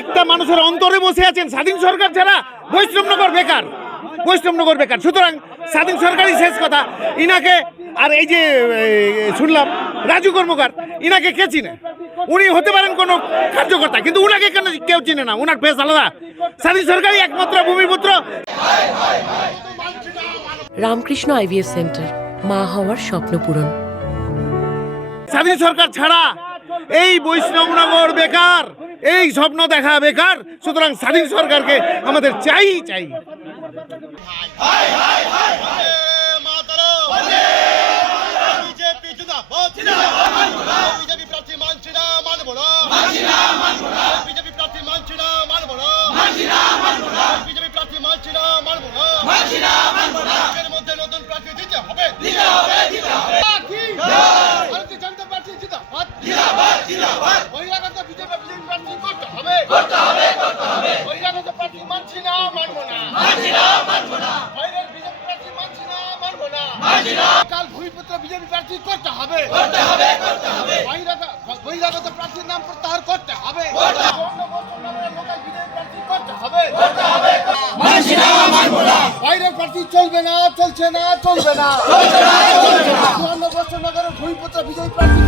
একটা মানুষের অন্তরে বসে আছেন স্বাধীন সরকার ছাড়া বৈষ্ণবনগর বেকার, বৈষ্ণবনগর বেকার। সুতরাং স্বাধীন সরকারই শেষ কথা। ইনাকে আর এই যে শুনলাম রাজু কর্মকার, ইনাকে কে চিনে? উনি হতে পারেন কোনো কার্যকর্তা, কিন্তু উনাকে কেন কেউ চিনে না? উনার ফেস আলাদা। স্বাধীন সরকারই একমাত্র ভূমিপুত্র। রামকৃষ্ণ আইভিএফ সেন্টার, মা হওয়ার স্বপ্ন পূরণ। স্বাধীন সরকার ছাড়া এই বৈষ্ণবনগর বেকার, এই স্বপ্ন দেখা বেকার। সুতরাং স্বাধীন সরকারকে আমাদের চাই চাই। কাল ভূমিপুত্র বিজেপি প্রার্থী করতে হবে, বহিরাগত প্রার্থীর নাম প্রত্যাহার করতে হবে, লোকাল বিজেপি প্রার্থী করতে হবে। বাইরের প্রার্থী চলবে না, চলছে না, চলবে না। বৈষ্ণবনগরের ভূমিপুত্র বিজেপি প্রার্থী